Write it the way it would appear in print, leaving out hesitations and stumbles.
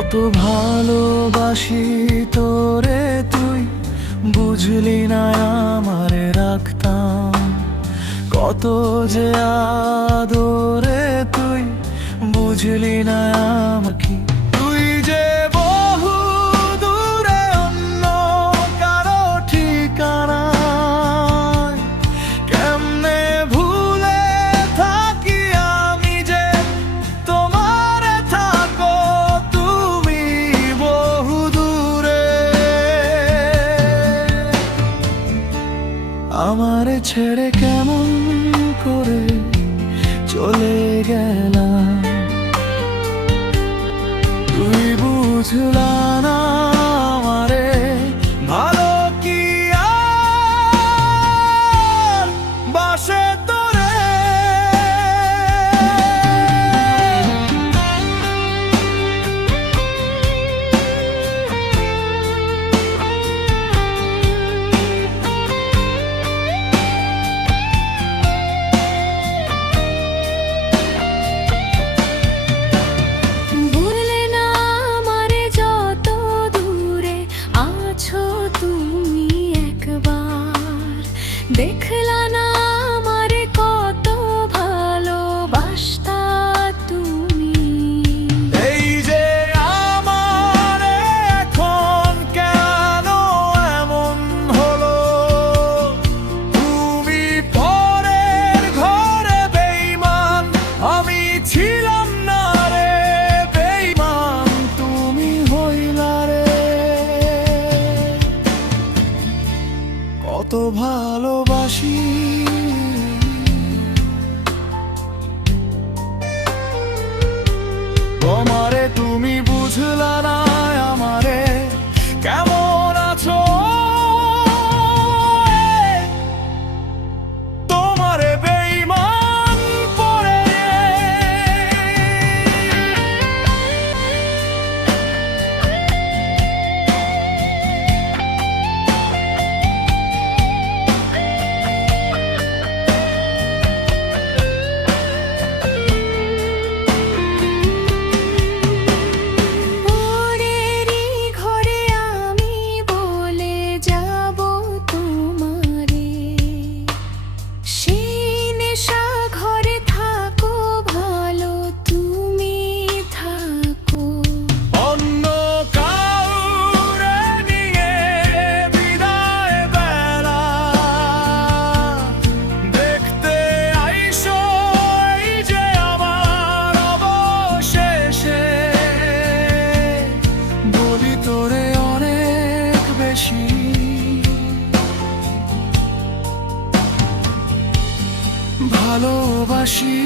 কত ভালোবাসি তোরে তুই বুঝলি না আমারে রাখতাম, কত যে আদরে তুই বুঝলি না আমাকে। তুই যে বহু দূরে অন্য কারো ঠিকানা, কেমনে ভুলে থাকি আমি যে তোমার থাকো তুমি বহু দূরে। আমারে ছেড়ে কেমন করে চলে গেলাম, তুই বুঝলা না আমারে ভালো কি আর বাসে তোরে। দেখলা না আমারে কত ভালোবাসতা তুমি। এই যে আমার এখন কেন এমন হলো, তুমি পরের ঘরে বেঈমান, আমি ছিলাম না রে বেঈমান, তুমি হইলা রে। কত ভালোবাসি তোমারে, তুমি বুঝলা না আমারে কেমন আছো। তোমারে বেঈমান পরে তোরে অনেক বেশি ভালোবাসি।